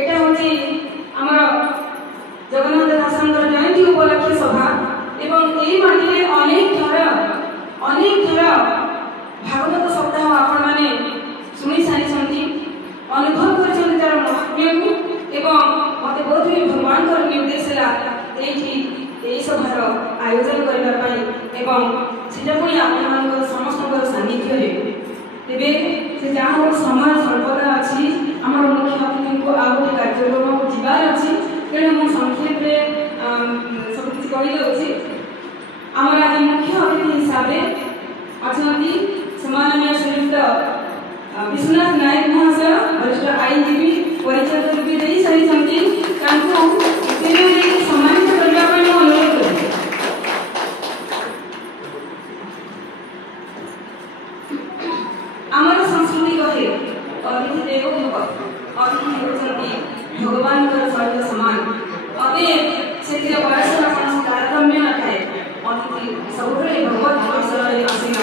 এটা হচ্ছে আমার জগন্নাথ দাসଙ୍କର জয়ন্তী উপলক্ষে সভা এবং এই মাটিরে অনেক থর ভাগবত সপ্তাহ আপন মানে শুনি সারিছন্তি অনুভব করেছেন তার মহাত্ম্যକୁ এবং মতে বহুত ভগবানଙ୍କର ନିର୍ଦ୍ଦେଶ ହେଲା এইଠି এই সভার আয়োজন করিবা পাই এবং সেটা পুଣି ଆପଣମାନଙ୍କର ସମସ୍ତଙ୍କର ସାନ୍ନିଧ୍ୟରେ ତେବେ ସେ ଯାହା ହଉ ସମୟ ସ୍ୱଳ୍ପତା ଅଛି ଆମର ମୁଖ୍ୟ ଅତିଥିଙ୍କୁ ଆଉ ଗୋଟେ କାର୍ଯ୍ୟକ୍ରମକୁ ଯିବାର ଅଛି ତେଣୁ ମୁଁ ସଂକ୍ଷେପରେ ସବୁ କିଛି କହିଦେଉଛି ଆମର ଆଜି ମୁଖ୍ୟ ଅତିଥି ହିସାବରେ ଅଛନ୍ତି ସମ୍ମାନନୀୟ ଶ୍ରୀଯୁକ୍ତ ବିଶ୍ୱନାଥ ନାୟକ ମହାଶୟ ବରିଷ୍ଠ ଆଇନଜୀବୀ ପରିଚୟ ବି ଦେଇ ସାରିଛନ୍ତି ତାଙ୍କୁ ସମ୍ମାନିତ କରିବା ପାଇଁ ମୁଁ ଅନୁରୋଧ କରୁଛି। ଆମର ସଂସ୍କୃତି କହେ ଅତିଥି ଦେବୋ ଭବ ଅତିଥି ହେଉଛନ୍ତି ଭଗବାନଙ୍କର ସହିତ ସମାନ ଅତଏବ ସେଥିରେ ବୟସର କୌଣସି ତାରତମ୍ୟ ନଥାଏ ଅତିଥି ସବୁବେଳେ ଭଗବତ ପରିସରରେ ଆସୀନ।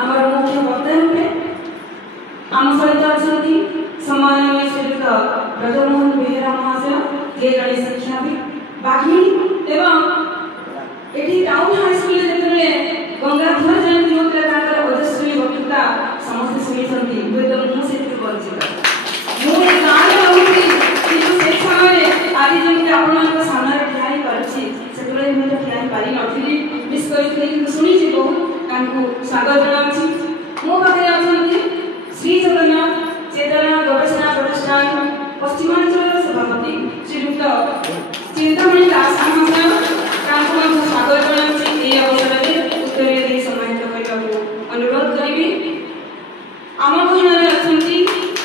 ଆମର ମୁଖ୍ୟ ବକ୍ତା ରୂପେ ଆମ ସହିତ ଅଛନ୍ତି ସମ୍ମାନନୀୟ ଶ୍ରୀଯୁକ୍ତ ବ୍ରଜମୋହନ ବେହେରା ମହାଶୟ ଯିଏ ଜଣେ ଶିକ୍ଷାବିତ୍ ବାଗ୍ମୀ ଏବଂ ଏଠି ଟାଉନ ହାଇସ୍କୁଲରେ ଯେତେବେଳେ ଗଙ୍ଗାଧର ଜୟନ୍ତୀ ହେଉଥିଲା ତାଙ୍କର ଓଜସ୍ୱୀ ବକ୍ତୃତା ସମସ୍ତେ ଶୁଣିଛନ୍ତି ହୁଏତ ମୁଁ ସେଥିରୁ ପରିଚିତ। ମୁଁ ଏ ଗାଁରେ ରହୁଛି କିନ୍ତୁ ସେ ସମୟରେ ଆଜି ଯେମିତି ଆପଣମାନଙ୍କ ସାମ୍ନାରେ ଠିଆ ହେଇପାରୁଛି ସେତେବେଳେ ମୁଁ ଠିଆ ହେଇପାରିନଥିଲି ମିସ୍ କରିଥିଲି କିନ୍ତୁ ଶୁଣିଛି ବହୁତ ତାଙ୍କୁ ସ୍ୱାଗତ ଜଣାଉଛି। ମୋ ପାଖରେ ଅଛନ୍ତି ଶ୍ରୀ ଜଗନ୍ନାଥ ଚେତନା ଗବେଷଣା ପ୍ରତିଷ୍ଠାନ ପଶ୍ଚିମାଞ୍ଚଳର ସଭାପତି ଶ୍ରୀଯୁକ୍ତ ଚିନ୍ତାମଣି ଦାସ ମହାଶୟ ତାଙ୍କୁ ମଧ୍ୟ ସ୍ୱାଗତ ଜଣାଉଛି। ଏହି ଅବସରରେ ଉତ୍ତରରେ ଦେଇ ସମ୍ମାନିତ କରିବାକୁ ଅନୁରୋଧ କରିବି। ଆମ ଭୂମିରେ ଅଛନ୍ତି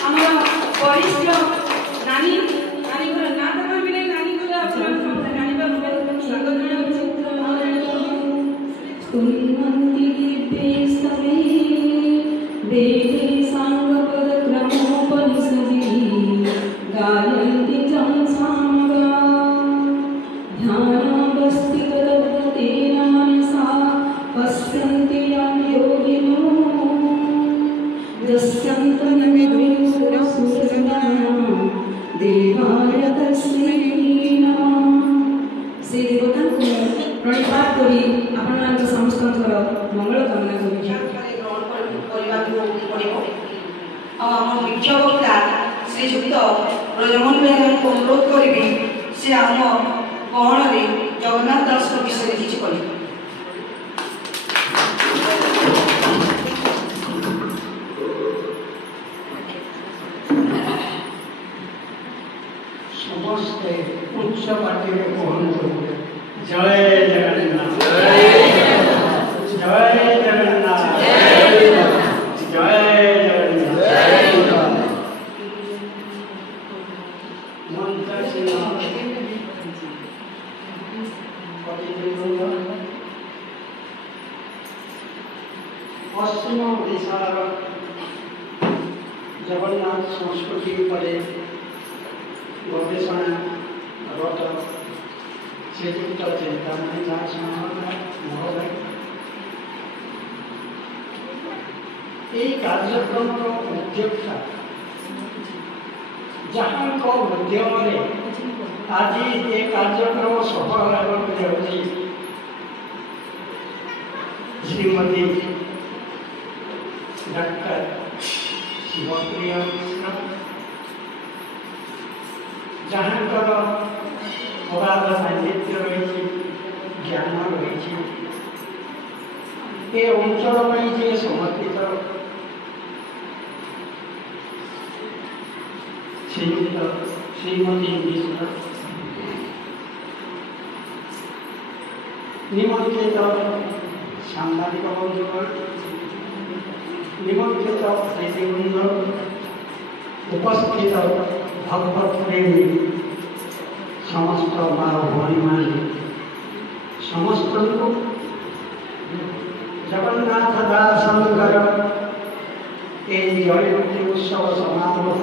ଆମର ବରିଷ୍ଠ ନାନୀଙ୍କର ନାଁ ତ କହିବିନି ନାନୀଙ୍କର ଜାଣିବା ସ୍ୱାଗତ ଜଣାଉଛି। देवी सांगपद क्रमोपनिषदि गायन्ति संसांगा ध्यानावस्थितलब्धतेन मनसा पश्यन्ति योगिनो दस्यन्तं देवाय तस्मै नमः। से देवता को प्रणिपात करी आपनମାନଙ୍କ ସମସ୍ତଙ୍କର ମଙ୍ଗଳ କାମନା କରୁଛି। आम मुख्य वक्ता श्रीजुक्त ब्रजमोहन बेहेरा को अनुरोध करी से आम गहन जगन्नाथ दास विषय किसी कह समस्ते उच्च पार्टी कहतु जय जगन्नाथ जय जगन्नाथ जय पश्चिम ओडिशार जगन्नाथ संस्कृति पर गवेषणारत श्रीयुक्त चिंतामणि दास महोदय ये कार्यक्रम अध्यक्षा जहाँ उद्यम आज ये कार्यक्रम सफल होगी श्रीमती डॉक्टर शिवप्रिया मिश्र जहाँ अगाध साहित्य रही ज्ञान रही ये अंचल जे समर्पित श्रीयुक्त श्रीमती मिश्र निमंत्रित सांबादिक बंधुगण निमंत्रित प्रीतिवृंद उपस्थित भगवत प्रेमी समस्त माँ भौणी मानी समस्त जगन्नाथ दासंकर ये जयंती उत्सव समारोह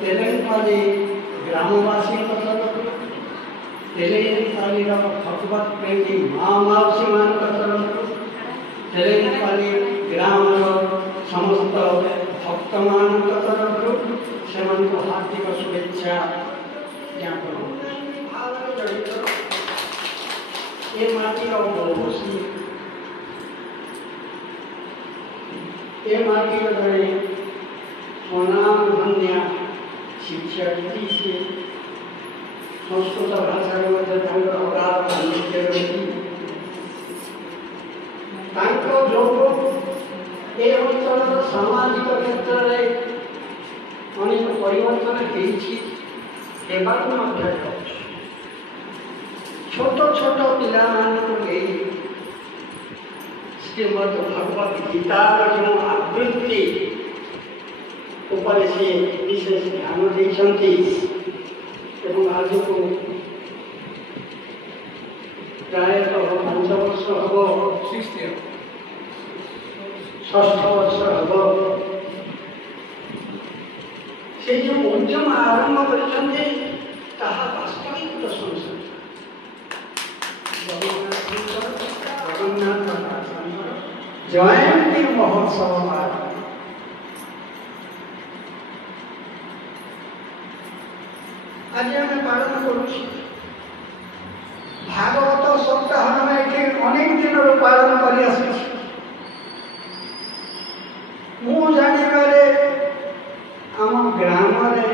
तेलेंगाली ग्रामवासी तेलेंगाली भगवत प्रेमी माँ मावसी मान तेलेंगाली ग्राम ଭକ୍ତମାନଙ୍କ ତରଫରୁ ସେମାନଙ୍କୁ ହାର୍ଦ୍ଦିକ ଶୁଭେଚ୍ଛା ଜ୍ଞାପନ ଭାବରେ ଜଡ଼ିତ ଏ ମାଟିର ବହୁଶ୍ରୀ ଏ ମାଟିର ଜଣେ ସ୍ୱନାମଧନ୍ୟା ଶିକ୍ଷୟିତ୍ରୀ ସେ ସଂସ୍କୃତ ଭାଷାରେ ମଧ୍ୟ ତାଙ୍କର ଅଗାଧ ପାଣ୍ଡିତ୍ୟ ରହିଛି। ତାଙ୍କ ଯୋଗୁଁ ଏ ଅଞ୍ଚଳର ସାମାଜିକ କ୍ଷେତ୍ରରେ ଅନେକ ପରିବର୍ତ୍ତନ ହେଇଛି, ହେବାକୁ ମଧ୍ୟ ଯାଉଛି। ଛୋଟ ଛୋଟ ପିଲାମାନଙ୍କୁ ନେଇ ଶ୍ରୀମଦ୍ ଭଗବତ ଗୀତାର ଯେଉଁ ଆବୃତ୍ତି ଉପରେ ସେ ବିଶେଷ ଧ୍ୟାନ ଦେଇଛନ୍ତି ଏବଂ ଆଜକୁ ପ୍ରାୟତଃ 5 ବର୍ଷ ହେବ, 6ଠ ବର୍ଷ ହେବ ସେ ଯେଉଁ ଉଦ୍ୟମ ଆରମ୍ଭ କରିଛନ୍ତି ତାହା ବାସ୍ତବିକ ପ୍ରଶଂସା। ଜଗନ୍ନାଥ ଜୟନ୍ତୀ ମହୋତ୍ସବ ଆଜି ଆମେ ପାଳନ କରୁଛୁ। ଭାଗବତ ସପ୍ତାହ ଆମେ ଏଠି ଅନେକ ଦିନରୁ ପାଳନ କରି ଆସୁଛୁ। ମୁଁ ଜାଣିବାରେ ଆମ ଗ୍ରାମରେ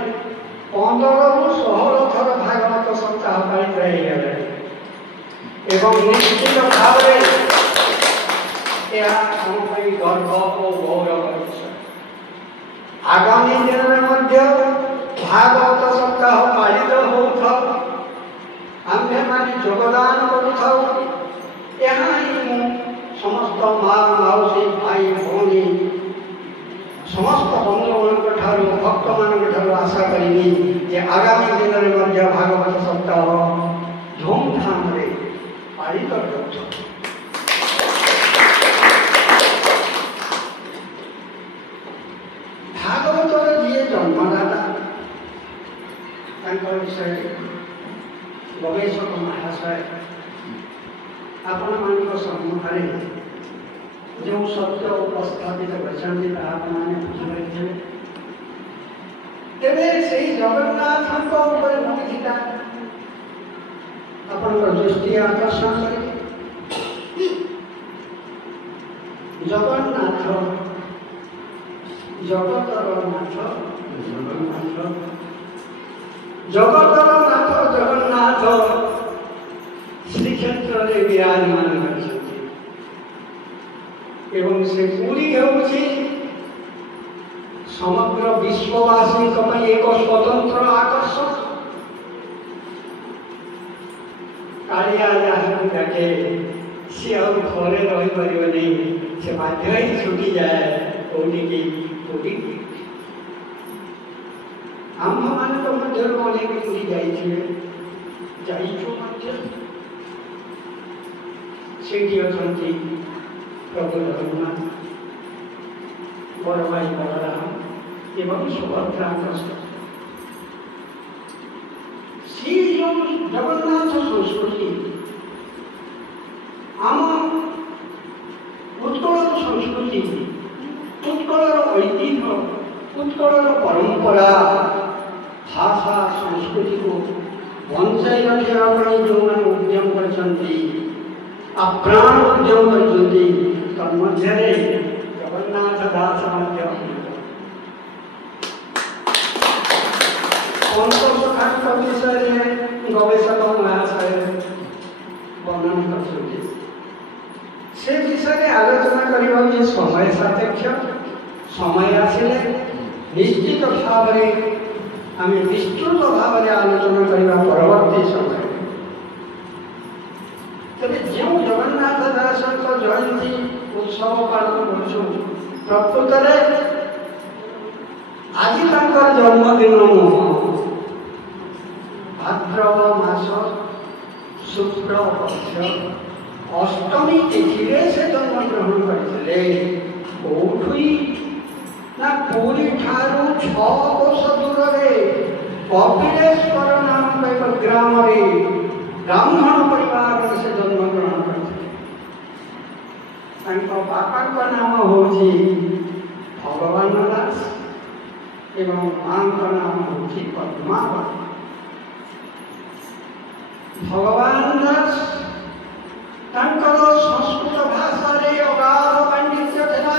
15ରୁ 16 ଥର ଭାଗବତ ସପ୍ତାହ ପାଳିତ ହେଇଗଲାଣି ଏବଂ ନିଶ୍ଚିତ ଭାବରେ ଏହା ଆମ ପାଇଁ ଗର୍ବ ଓ ଗୌରବର ବିଷୟ। ଆଗାମୀ ଦିନରେ ମଧ୍ୟ ଭାଗବତ ସପ୍ତାହ ପାଳିତ ହେଉଥାଉ, ଆମ୍ଭେମାନେ ଯୋଗଦାନ କରୁଥାଉ। ଏହା ହିଁ ମୁଁ ସମସ୍ତ ମା ମାଉସୀ ଭାଇ ଭଉଣୀ ସମସ୍ତ ବନ୍ଧୁମାନଙ୍କ ଠାରୁ ଭକ୍ତମାନଙ୍କ ଠାରୁ ଆଶା କରିବି ଯେ ଆଗାମୀ ଦିନରେ ମଧ୍ୟ ଭାଗବତ ସପ୍ତାହ ଧୁମଧାମରେ ପାଳିତ ହେଉଥାଉ। ଭାଗବତର ଯିଏ ଜନ୍ମଦାତା ତାଙ୍କ ବିଷୟରେ ଗବେଷକ ମହାଶୟ ଆପଣମାନଙ୍କ ସମ୍ମୁଖରେ ଯେଉଁ ସତ୍ୟ ଉପସ୍ଥାପିତ କରିଛନ୍ତି ତାହା ଆପଣମାନେ ବୁଝିପାରିଥିବେ। ତେବେ ସେହି ଜଗନ୍ନାଥଙ୍କ ଉପରେ ମୁଁ କିଛିଟା ଆପଣଙ୍କର ଦୃଷ୍ଟି ଆକର୍ଷଣ କରିବି। ଜଗନ୍ନାଥ ଜଗତର ନାଥ ଜଗନ୍ନାଥ, ଜଗତର ନାଥ ଜଗନ୍ନାଥ ଶ୍ରୀକ୍ଷେତ୍ରରେ ବିରାଜମାନ କରିଛନ୍ତି ଏବଂ ସେ ପୁରୀ ହେଉଛି ସମଗ୍ର ବିଶ୍ୱବାସୀଙ୍କ ପାଇଁ ଏକ ସ୍ୱତନ୍ତ୍ର ଆକର୍ଷଣ। କାଳିଆ ଯାହାକୁ ଡାକେ ସେ ଆଉ ଘରେ ରହିପାରିବନି, ସେ ବାଧ୍ୟ ହେଇ ଛୁଟିଯାଏ କୋଉଠିକି ପୁରୀକି। ଆମ୍ଭମାନଙ୍କ ମଧ୍ୟରୁ ଅନେକ ପୁରୀ ଯାଇଥିବେ, ଯାଇଛୁ ମଧ୍ୟ। ସେଇଠି ଅଛନ୍ତି ପ୍ରଭୁ ଜଗନ୍ନାଥ, ବଡ଼ ଭାଇ ବଳରାମ ଏବଂ ସୁଭଦ୍ରାଙ୍କ ସହିତ। ସେ ଯେଉଁ ଜଗନ୍ନାଥ ସଂସ୍କୃତି ଆମ ଉତ୍କଳର ସଂସ୍କୃତି, ଉତ୍କଳର ଐତିହ୍ୟ, ଉତ୍କଳର ପରମ୍ପରା, ଭାଷା ସଂସ୍କୃତିକୁ ବଞ୍ଚାଇ ରଖିବା ପାଇଁ ଯେଉଁମାନେ ଉଦ୍ୟମ କରିଛନ୍ତି, ଆପ୍ରାଣ ଉଦ୍ୟମ କରିଛନ୍ତି, ତନ୍ମଧ୍ୟରେ ଜଗନ୍ନାଥ ଦାସ ମଧ୍ୟ ପଞ୍ଚସଖାଙ୍କ ବିଷୟରେ ଗବେଷକ ମହାଶୟ ବର୍ଣ୍ଣନା କରିଛନ୍ତି। ସେ ବିଷୟରେ ଆଲୋଚନା କରିବାକୁ ଯେ ସମୟ ସାପେକ୍ଷ, ସମୟ ଆସିଲେ ନିଶ୍ଚିତ ଭାବରେ ଆମେ ବିସ୍ତୃତ ଭାବରେ ଆଲୋଚନା କରିବା ପରବର୍ତ୍ତୀ ସମୟରେ। ତେବେ ଯେଉଁ ଜଗନ୍ନାଥ ଦାସଙ୍କ ଜୟନ୍ତୀ ଉତ୍ସବ ପାଳନ କରୁଛୁ, ପ୍ରକୃତରେ ଆଜି ତାଙ୍କର ଜନ୍ମଦିନ ନୁହଁ। ଭାଦ୍ରବ ମାସ ଶୁକ୍ଳ ପକ୍ଷ ଅଷ୍ଟମୀ ତିଥିରେ ସେ ଜନ୍ମଗ୍ରହଣ କରିଥିଲେ। କୋଉଠି ନା ପୁରୀ ଠାରୁ 6 କୋଶ ଦୂରରେ କପିଳେଶ୍ୱର ନାମକ ଏକ ଗ୍ରାମରେ ବ୍ରାହ୍ମଣ ପରିବାରରେ ସେ ଜନ୍ମଗ୍ରହଣ କରିଥିଲେ। ତାଙ୍କ ବାପାଙ୍କ ନାମ ହେଉଛି ଭଗବାନ ମାଙ୍କ ନାମ ହେଉଛି ପଦ୍ମାବତୀ। ଭଗବାନ ଦାସ ତାଙ୍କର ସଂସ୍କୃତ ଭାଷାରେ ଅଗାଧ ପାଣ୍ଡିତ୍ୟ ଥିଲା।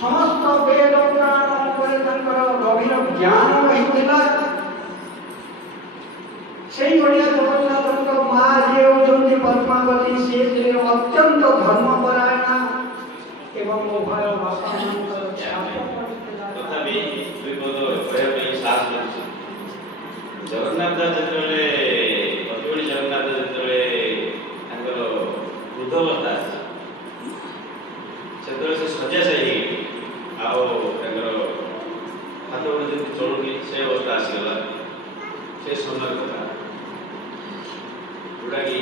ସମସ୍ତ ବେଦ ପୁରାଣ ଉପରେ ତାଙ୍କର ଗଭୀର ଜ୍ଞାନ ରହିଥିଲା। ସେଇଭଳିଆ ଜଗନ୍ନାଥଙ୍କ ମା ଯିଏ ହେଉଛନ୍ତି ପଦ୍ମାବତୀ, ସିଏ ଥିଲେ ଅତ୍ୟନ୍ତ ଧର୍ମପରାୟଣା ଏବଂ ଉଭୟ ବାପାଙ୍କର ଛାପ ପଡ଼ିଥିଲା। ତଥାପି ବିପଦ କହିବା ପାଇଁ ସାହସ କରୁଛି। ଜଗନ୍ନାଥ ଯେତେବେଳେ ଅତିବଡ଼ି ଜଗନ୍ନାଥ ଯେତେବେଳେ ତାଙ୍କର ବୃଦ୍ଧାବସ୍ଥା ଆସିଛି, ସେତେବେଳେ ସେ ଶଯ୍ୟାଶାୟୀ ହେଇଗଲେ, ଆଉ ତାଙ୍କର ହାତ ଗୋଡ଼ ଯେମିତି ଚଳୁନି ସେ ଅବସ୍ଥା ଆସିଗଲା। ସେ ସମୟ କଥା ଯୋଉଟାକି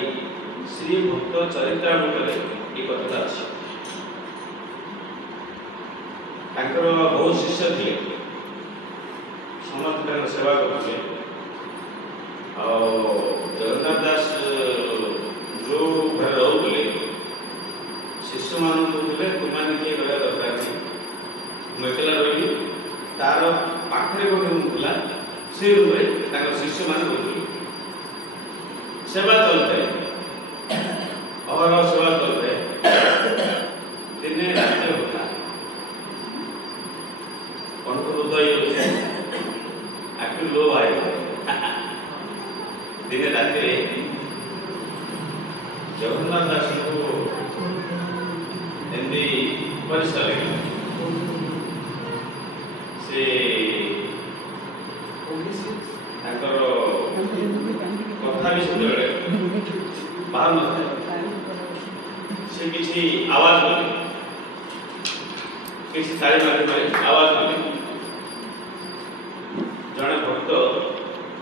ଶ୍ରୀ ଭକ୍ତ ଚରିତ୍ରାମୃତରେ ଏ କଥାଟା ଅଛି। ତାଙ୍କର ବହୁତ ଶିଷ୍ୟ ଥିଲେ, ସମସ୍ତେ ତାଙ୍କର ସେବା କରୁଥିଲେ। ଆଉ ଜଗନ୍ନାଥ ଦାସ ଯେଉଁ ଘରେ ରହୁଥିଲେ, ଶିଷ୍ୟମାନଙ୍କୁ କହୁଥିଲେ ତୁମମାନେ କିଏ ରହିବା ଦରକାର ନାହିଁ, ମୁଁ ଏକଲା ରହିବି। ତାର ପାଖରେ ଗୋଟେ ରୁମ୍ ଥିଲା, ସେ ରୁମ୍ରେ ତାଙ୍କ ଶିଷ୍ୟମାନେ ରହୁଥିଲେ। ସେବା ଚାଲୁଥାଏ, ଅହରହ ସେବା ଚାଲୁଥାଏ। ଦିନେ ରାତିରେ ହେଲା କଣ୍ଠରୁଦ୍ଧ ହେଇଯାଉଛି, ଆଖିରୁ ଲୋ ବାହାରିବ। ଦିନେ ରାତିରେ ଜଗନ୍ନାଥ ଦାସଙ୍କୁ ଏମିତି ପରିଷ୍କାର ଲାଗିଲା। ସେ ତାଙ୍କର କଥା ବି ସେତେବେଳେ ବାହାରୁ ନଥାଏ। ସେ କିଛି ଆୱାଜ କଲେ, କିଛି ତାଳି ମାରି ମାରି ଆୱାଜ କଲେ। ଜଣେ ଭକ୍ତ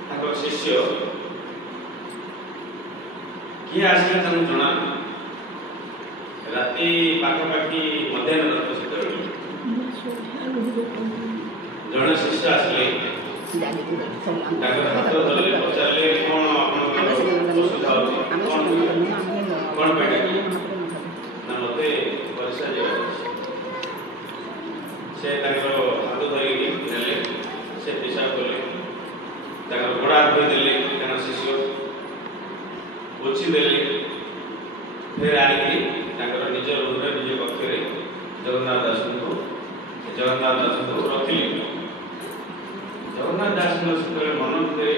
ତାଙ୍କର ଶିଷ୍ୟ କିଏ ଆସିଲେ ତାଙ୍କୁ ଜଣା। ରାତି ପାଖାପାଖି ମଧ୍ୟାହ୍ନ ଦତ୍ତ ସେତେବେଳେ ଜଣେ ଶିଷ୍ୟ ଆସିଲେ, ତାଙ୍କର ହାତ ଧରିଲେ, ପଚାରିଲେ କ'ଣ ଆପଣଙ୍କର ଅସୁବିଧା ହେଉଛି, କ'ଣ ପାଇଁ ଡାକିଲେ? ନା ମୋତେ ପରିସ୍ରା ଯିବାର ଅଛି। ସେ ତାଙ୍କର ହାତ ଧରିକି ନେଲେ, ସେ ପିସାବ କଲେ, ତାଙ୍କର ଗୋଡ଼ ହାତ ଧୋଇଦେଲେ, ତାଙ୍କର ଶିଷ୍ୟ ପୋଛି ଦେଲେ। ଫେର ଆଣିକି ତାଙ୍କର ନିଜ ରୁମ୍ରେ ନିଜ କକ୍ଷରେ ଜଗନ୍ନାଥ ଦାସଙ୍କୁ ରଖିଲେ। ଜଗନ୍ନାଥ ଦାସଙ୍କ ସେତେବେଳେ ମନ ଭିତରେ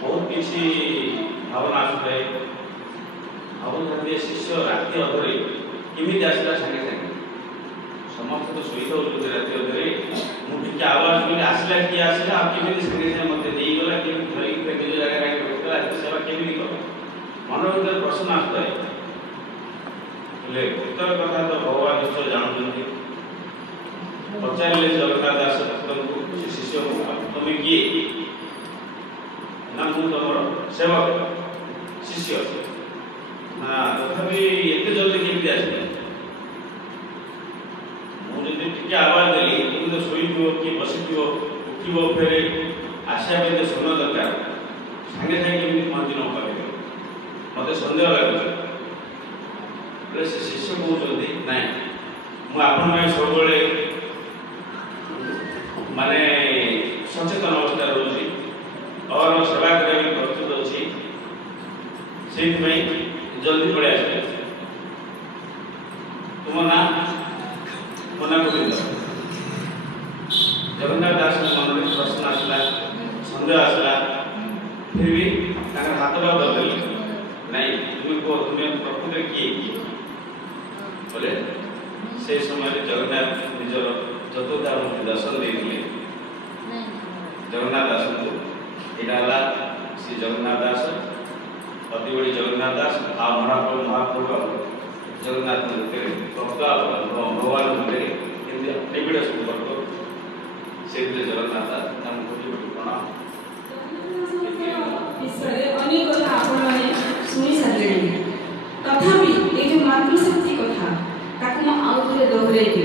ବହୁତ କିଛି ଭାବନା ଆସୁଥାଏ। ଭାବୁଥାନ୍ତି ଏ ଶିଷ୍ୟ ରାତି ଅଧରେ କେମିତି ଆସିଲା ସାଙ୍ଗେ ସାଙ୍ଗେ। ସମସ୍ତେ ତ ଶୋଇଥାଉଛନ୍ତି ରାତି ଅଧରେ, ମୁଁ ଟିକେ ଆୱାଜ କଲି ଆସିଲା, କିଏ ଆସିଲା, ଆଉ କେମିତି ସାଙ୍ଗେ ସାଙ୍ଗେ ମୋତେ ନେଇଗଲା, କେମିତି ଧରିକି ନିଜ ଜାଗାରେ ରଖିଥିଲା, ସେବା କେମିତି କଲା। ମନ ଭିତରେ ପ୍ରଶ୍ନ ଆସୁଥାଏ। ହେଲେ ଭିତର କଥା ତ ଭଗବାନ ନିଶ୍ଚୟ ଜାଣୁଛନ୍ତି। ପଚାରିଲେ ଜଗନ୍ନାଥ ଦାସ ଭକ୍ତଙ୍କୁ, ସେ ଶିଷ୍ୟଙ୍କୁ, ତମେ କିଏ? ନା ମୁଁ ତମର ସେବକ ଶିଷ୍ୟ। ନା ତଥାପି ଏତେ ଜଲ୍ଦି କେମିତି ଆସିଲେ? ମୁଁ ଯଦି ଟିକେ ଆବାଜ ଦେଲି, ତୁମେ ତ ଶୋଇଥିବ କି ବସିଥିବ, ଉଠିବ, ଫେରେ ଆସିବା ପାଇଁ ତ ସମୟ ଦରକାର। ସାଙ୍ଗେ ସାଙ୍ଗେ କେମିତି ପହଞ୍ଚି ନ ପାରିବ, ମୋତେ ସନ୍ଦେହ ଲାଗୁଛି। ସେ ଶିଷ୍ୟ କହୁଛନ୍ତି, ନାଇଁ ମୁଁ ଆପଣଙ୍କ ପାଇଁ ସବୁବେଳେ ମାନେ ସଚେତନ ଅବସ୍ଥାରେ ରହୁଛି, ଅହରହ ସେବା କରିବା ପାଇଁ ପ୍ରସ୍ତୁତ ଅଛି, ସେଇଥିପାଇଁ ଜଲ୍ଦି ପଳେଇ ଆସିବେ। ତୁମ ନାଁ? ମୋ ନାଁ ଗୋବିନ୍ଦ। ଜଗନ୍ନାଥ ଦାସଙ୍କ ମନରେ ପ୍ରଶ୍ନ ଆସିଲା, ସନ୍ଦେହ ଆସିଲା। ଫିର୍ ବି ତାଙ୍କର ହାତ ଧରିଦେଲେ, ନାଇଁ ତୁମେ କୁହ, ତୁମେ ପ୍ରକୃତରେ କିଏ? ବୋଲେ ସେ ସମୟରେ ଜଗନ୍ନାଥ ନିଜର ଚତୁର୍ଦ୍ଧାମୂର୍ତ୍ତି ଦର୍ଶନ ଦେଇଥିଲେ ଜଗନ୍ନାଥ ଦାସଙ୍କୁ। ଏଇଟା ହେଲା ଶ୍ରୀ ଜଗନ୍ନାଥ ଦାସ, ଅତିବଡ଼ି ଜଗନ୍ନାଥ ଦାସ ଆଉ ମହାପ୍ରଭୁ ଜଗନ୍ନାଥ ଭିତରେ ଭକ୍ତ ଭଗବାନ ଭିତରେ କେମିତି ନିବିଡ଼ ସମ୍ପର୍କ। ସେଇଥିରେ ଜଗନ୍ନାଥ ତାଙ୍କୁ କୋଟି କୋଟି ପ୍ରଣାମ। ବିଷୟରେ ଅନେକ କଥା ଆପଣମାନେ ଶୁଣି ସାରିଲେଣି। ତଥାପି ଏ ଯେଉଁ ମାତୃଶକ୍ତି କଥା ତାକୁ ମୁଁ ଆଉ ଥରେ ଦୋହରାଇବି।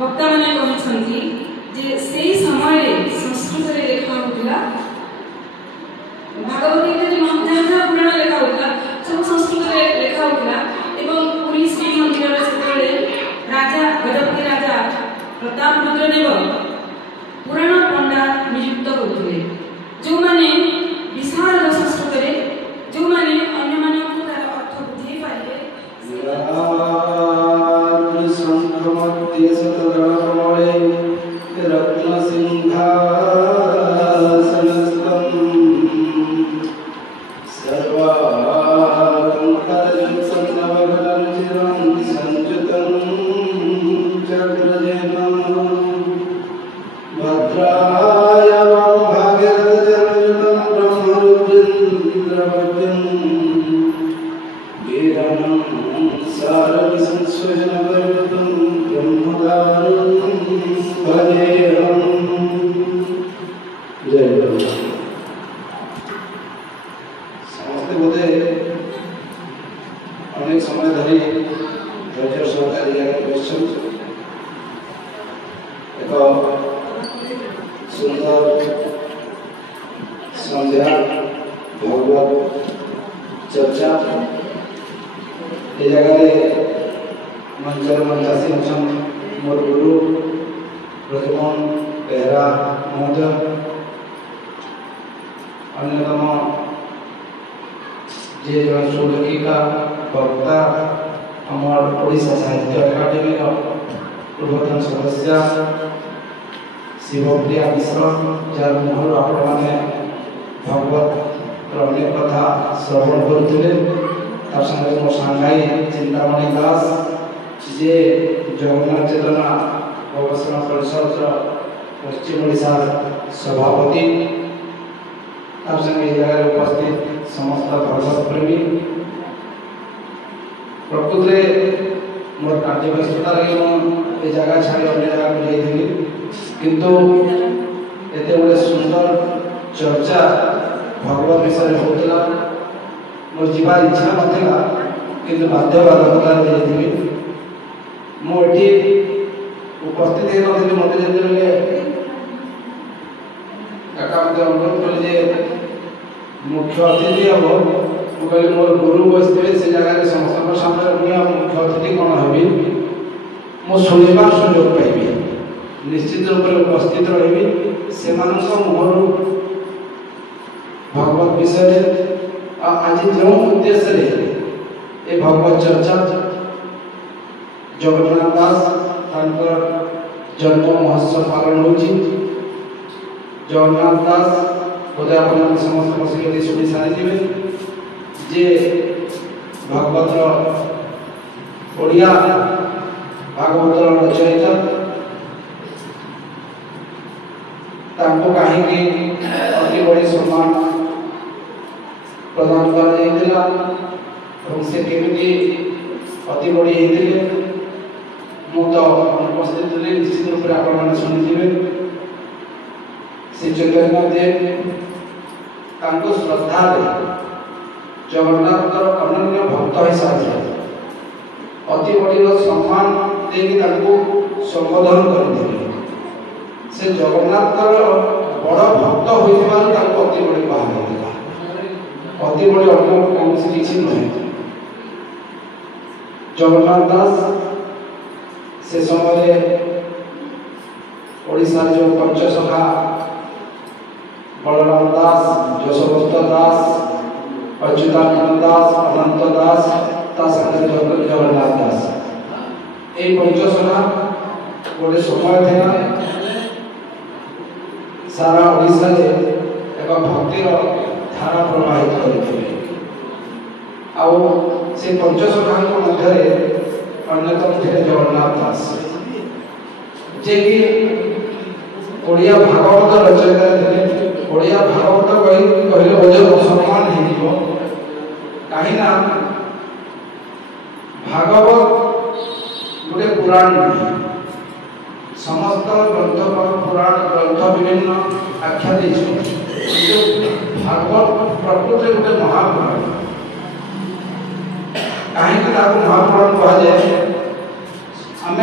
ବକ୍ତାମାନେ କହିଛନ୍ତି ଯେ ସେହି ସମୟରେ ସଂସ୍କୃତରେ ଲେଖା ହେଉଥିଲା, ଭାଗବତ ଗୀତାରେ ଯାହା ପୁରାଣ ଲେଖା ହେଉଥିଲା ସବୁ ସଂସ୍କୃତରେ ଲେଖା ହେଉଥିଲା। ଏବଂ ପୁରୀ ଶ୍ରୀମନ୍ଦିରରେ ସେତେବେଳେ ରାଜା ଗଜପତି ରାଜା रुद्रदेव पुराण पंडा नियुक्त होते जो माने विशारद संस्कृत जो माने अन्य माने तार अर्थ बुझे पारे संक्रमत्य सतगणमले रत्न सिंहासनस्थं सर्वालंकारयुक्तं संयुतं चक्रजेन भद्राय भागीरथजनयुतं ब्रह्मरुद्रेन्द्रवद्यं वीरणं सारविसंस्वजनवरुतं ब्रह्मदारुं भजेऽहम्। जय गुरुदेव। समस्ते बोधे अनेक समय धरी धैर्य सहकारी जगह क्वेश्चन एक सुंदर संध्या भगवत चर्चा ये जगह मंचर मंचासी अच्छा मोर गुरु ब्रजमोहन बेहरा महोदय अन्यतम जे जन सुलेखिका वक्ता हमार ओडिशा साहित्य एकाडेमी पूर्वतन सदस्य शिवप्रिया मिश्र जार मुहर आपण मैंने भगवत अनेक कथा श्रवण करुले तार संगे मो सांगाई चिंतामणि दास जे जगन्नाथ चेतना गवेषणा परिषद पश्चिम ओडिशा सभापति तार संगे जगह उपस्थित समस्त भगवत प्रेमी प्रकृति मोर कार्य व्यस्तता लगे ये जगह छाड़ी अन्य जगह को जाइए किंतु एते बड़े सुंदर चर्चा भगवत विषय होता मोर जीवा इच्छा नथिला किंतु बाध्यबाधकता जाइए मुझे उपस्थित होती मत जो काका मत अनुरोध कले मुख्य अतिथि हम मुझे मोर गुरु बसते से जगह समस्त सामने मुख्य अतिथि कौन हेबी मु शुणा सुजोग पाइबी निश्चित रूप से उपस्थित रही से मुहर भगवत विषय आज जो उद्देश्य ये भगवत चर्चा जगन्नाथ दास जन्म महोत्सव पालन हो जगन्नाथ दास बोधे आप समस्त बसिक शुणी सारी जे भगवत ओडिया भागवत रचयिता कहीं अति बड़ी सम्मान प्रदान कर से केमी अति बड़ी होते तो अनुपस्थित निश्चित रूप से आपण शुणिथे श्री चैतन्य देव श्रद्धा जगन्नाथ अनन्य भक्त हिसाब से अति बड़ी सम्मान देकी संबोधन करते से जगन्नाथ बड़ भक्त होता अति बड़ी बाहर अति बड़ी अन्य कौन किसी नुहे जगन्नाथ दास से समय ओडिशा जो पंचसखा बलराम दास यशवंत दास अच्युतानंद दास अनंत दास जगन्नाथ दास ये पंचसखा गोटे समय था सारा ओडिशा एक भक्तिर धारा प्रवाहित करते से पंचसखा मध्य अन्यतम थे जगन्नाथ दास जे कि ओडिया भागवत रचयिता थे ओडिया भागवत कहले ओजन सम्मान हो कहीं भागवत गोटे पुराण समस्त ग्रंथ पुराण ग्रंथ विभिन्न आख्या भागवत प्रकृति गोटे महापुराण कहीं महापुराण कह जाए आम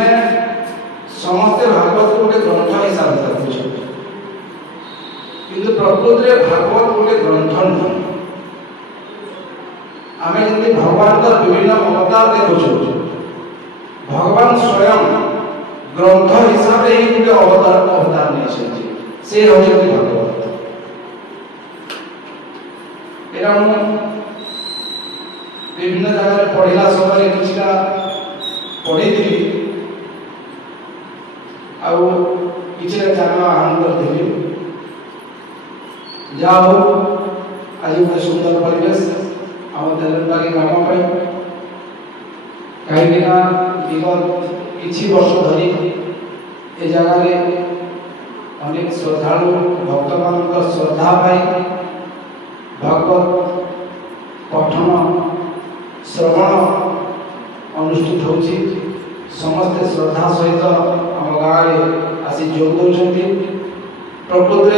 समस्ते भागवत गोटे ग्रंथ हिसाब से देखु किंतु प्रकृति भागवत गोटे ग्रंथ नुह आम जमी भगवान विभिन्न अवतार देखु भगवान स्वयं ग्रंथ हिसाब से ही गोटे अवतार नहीं से होती भागवत एरा विभिन्न जगह पढ़ला समय किछटा पढ़ी थी आउ किछटा जान आनंद करथिली जाओ आज गोटे सुंदर परिवेश आम तेलंगाना ग्राम पर कहीं विगत किछि वर्ष धरी ए जगह अनेक श्रद्धालु भक्त मान श्रद्धा पाई भागवत पठन श्रवण अनुष्ठित होछि समस्ते श्रद्धा सहित आम गाँव आसी जोग दौरान प्रकृत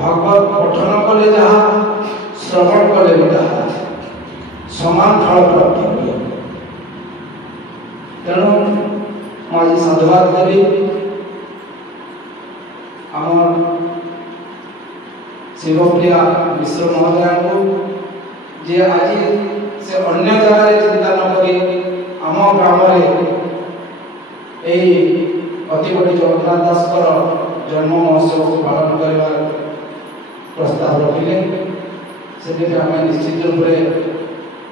भागवत पठन कले जहाँ श्रवण कले समान फल प्राप्त हुए तेणु मुझे साधुवाद देवी आम शिवप्रिया मिश्र महोदय को जे आज से अन्य जगह चिंता न करी आम ग्राम अति बड़ी जगन्नाथ दास जन्म महोत्सव को पालन कर प्रस्ताव रखिले से आम निश्चित रूप से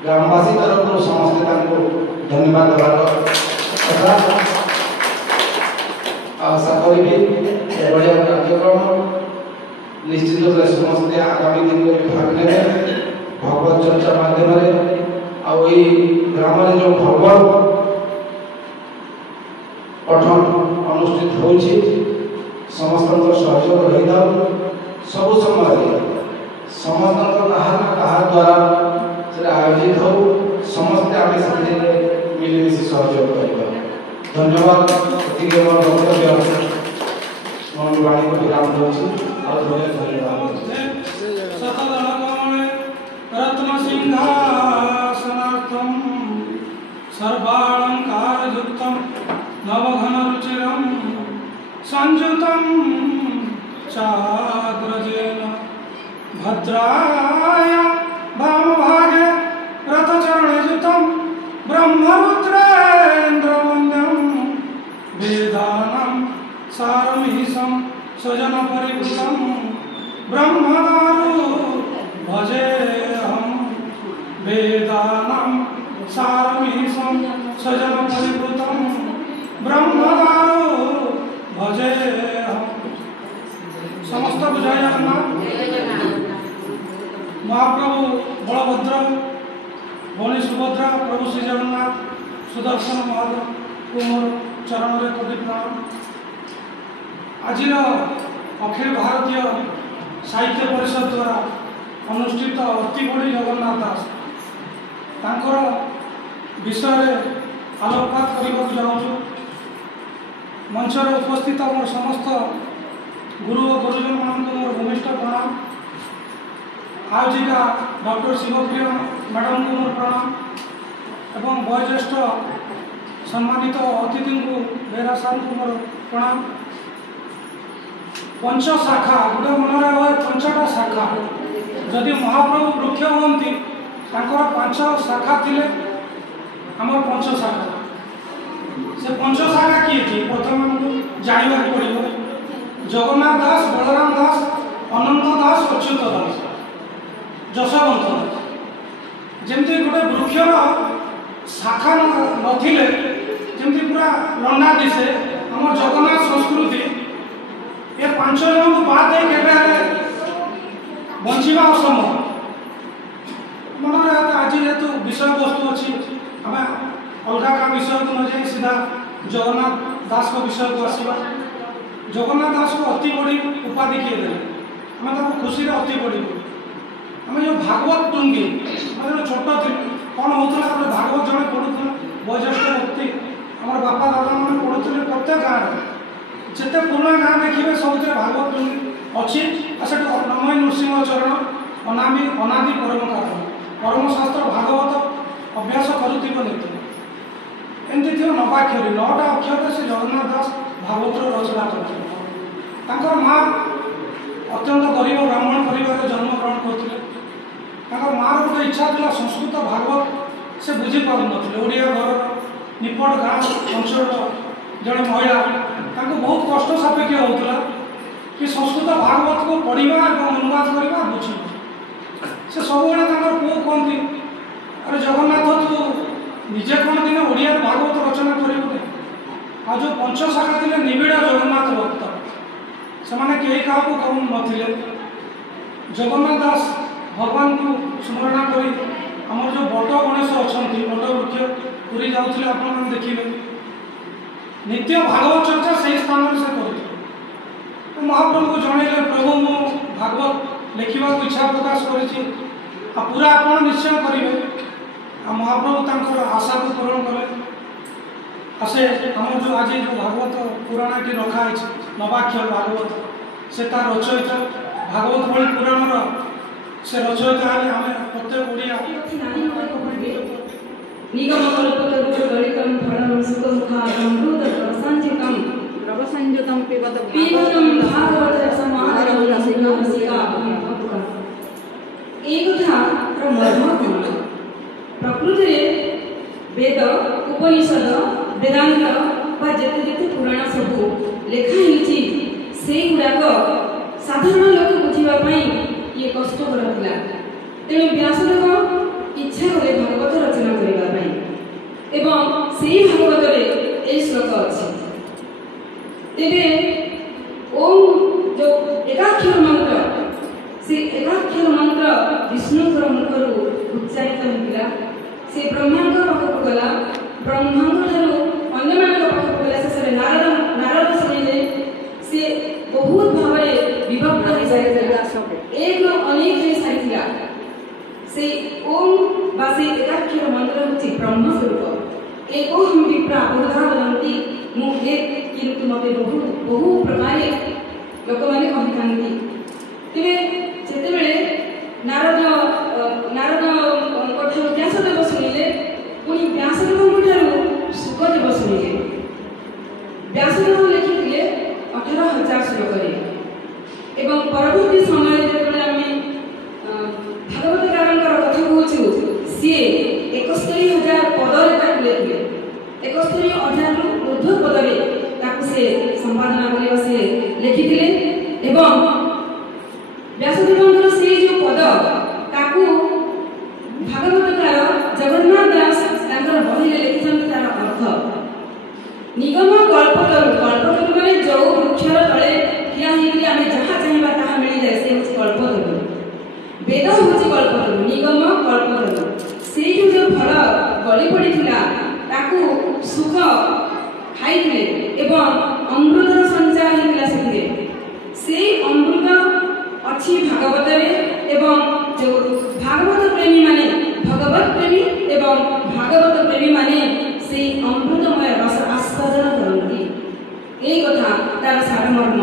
ग्रामवासी तरफ समस्ते धन्यवाद देवार कथा आशा करी बढ़िया कार्यक्रम निश्चित रूप से समस्ते आगामी दिन में भाग ने भगवत चर्चा माध्यम ग्राम में जो भगवत पठन अनुष्ठित हो समस्त सहयोग रही था सब समय समस्त कहा द्वारा आयोजित हो समस्ते आम से मिलमिशि सहयोग कर धन्यवाद वक्तव्य वाणी को विराम दूसरी धन्यवाद रत्न सिंहासनार्थम सर्वालंकारयुक्तम नवघन रुचिरम संयुतम चाग्रजेन भद्राय वामभागे रथचरणयुतम ब्रह्मरुद्रेन्द्रवन्द्यम वेदानां सारमीशं स्वजनपरिवृतं ब्रह्मदारु भजेऽहं वेदानां सारमीशं स्वजनपरिवृतं ब्रह्मदारु भजेऽहं समस्त बुझाई जगन्नाथ महाप्रभु बलभद्र भौणी सुभद्रा प्रभु श्री जगन्नाथ सुदर्शन महादेव को मोर चरण में कभी प्रणाम आज अखिल भारतीय साहित्य परिषद द्वारा अनुष्ठित अति बड़ी जगन्नाथ दास तांकर विषय आलोकपात करने जाऊँ मंचर उपस्थित मोर समस्त गुरु और गुरुजन मान मोर भूमिष्ठ प्रणाम आयोजिका डॉक्टर शिवप्रिया मैडम को मोर प्रणाम एवं वयोज्येष्ठ सम्मानित अतिथि को बेहरा सार को मोर प्रणाम पंच शाखा गोटे मन पंचटा शाखा जदि महाप्रभु वृक्ष हमें पांच शाखा थिले आम पंच शाखा से पंच शाखा किए थी प्रथम आमको जानवा पड़ो जगन्नाथ दास बलराम दास अनंत दास अच्युत दास जशवंत दास जमती गोटे वृक्षर शाखा नथिले जमती पूरा लंडा दिशे आम जगन्नाथ संस्कृति ये पांच जन को बाद के बंचवा असंभव मन आज जेहतु विषय वस्तु अच्छी आम अलग क्या विषय को न जाए सीधा जगन्नाथ दास को विषय को आसवा जगन्नाथ दास को अति बड़ी उपाधि किए देते आम खुशी अति बड़ी आम जो भागवत टुंगी छोट थी कौन होता भागवत जड़े पढ़ुला वयोज्येष्ठ व्यक्ति आम बापा दादा मैंने पढ़ुले प्रत्येक गाँव जिते पुराना गाँव देखिए सब भागवत टुंगी अच्छी से नमय नृसिंह चरण अनामी अनादि परम कारण परमशास्त्र भागवत अभ्यास करुव नीति एमती थी नवाक्षरी 9टा अक्षर से जगन्नाथ दास भागवत रचना करते माँ अत्यंत गरीब ब्राह्मण परिवार जन्म ग्रहण करते माँ गोटे इच्छा था संस्कृत भागवत से बुझी पार ना ओडिया घर निपट गाँव अंचल जड़े महिला बहुत कष्ट सापेक्ष होता कि संस्कृत भागवत को पढ़ा और अनुवाद करवा बुझा से सब पुओ कहती अरे जगन्नाथ तू निजे कौन दिन ओडिया भागवत रचना करेंगे आ जो पंचशाखा थे निबिड़ जगन्नाथ भक्त से कई क्या कम नथिले जगन्नाथ दास भगवान को स्मरण कर आमर जो बड़ गणेश अच्छा बड़ वृक्ष पूरी जाते आप देखिए नित्य भागवत चर्चा से स्थान से करते महाप्रभु को जनइले प्रभु मु भागवत लिखा इच्छा प्रकाश कर पूरा आप निश्चय करेंगे महाप्रभु तर आशा को पूरण कले से आम जो आज जो भागवत पुराण की रखाई नवाक्षर भागवत से तार रचयिता भागवत भली पुराण से रचयिता आम प्रत्येक ओडिया निगमकल्पतरुगलितं फलं सुखमुखादमृतरसंयुतं रवसंयुतं पिबत पीबतं भागवतसमारसिका एक कथा मर्म प्रकृति में वेद उपनिषद वेदांत बा जेते जेते पुराण सब लिखाई से गुड़ाक साधारण लोक बुझापी ये कष्टकर था तेणु व्यासदेव इच्छा कले भागवत रचना करने एवं से भागवत ये श्लोक अच्छे तेरे ओम जो एकाक्षर मंत्र से एकाक्षर मंत्र विष्णुकर मुखर उच्चारित होता से ब्रह्मांड पाखक गला ब्रह्मांड ठार अन्य पाखक गला शेष नारद शुणिले से बहुत भाव विभक्त हो जाए एक अनेक हो सारी से ओम बा से एकाक्षर मंत्र होची ब्रह्म स्वरूप एको हम विप्रा बुधा वदंती मुहे किंतु मते बहु प्रकार लोक माने कहथांती तेबे जेते बेले नारद कथा व्यासदेव शुणिले पुनी व्यासदेव ठारू सुखदेव शुणिले व्यासदेव लिखिथिले 18,000 श्लोक एवं परवर्ती समय जेते आमे भागवतकार कथा कहूँ सी 71,000 पदर लिखे 71,000 ऊर्ध पदर से संपादना कर से लिखिले एवं व्यासदेव से जो पद ताकू भागवतकार जगन्नाथ दास बही लिखिं तार अर्थ निगम कल्पतरु कल्पतरु माने जो वृक्षर तले ठिया होकर आम जहाँ चाहिए ताहा मिल जाए से कल्पतरु वेद हूँ कल्पतरु निगम कल्पतरु से जो फल गली पड़ा ताकू सुख खाई एवं अमृतर संचार होता से अमृत अच्छी भागवत एवं जो भागवत प्रेमी माने भगवत प्रेमी एवं भागवत प्रेमी माने से अमृतमय रस आस्वादन करती एक कथा तार सारमर्म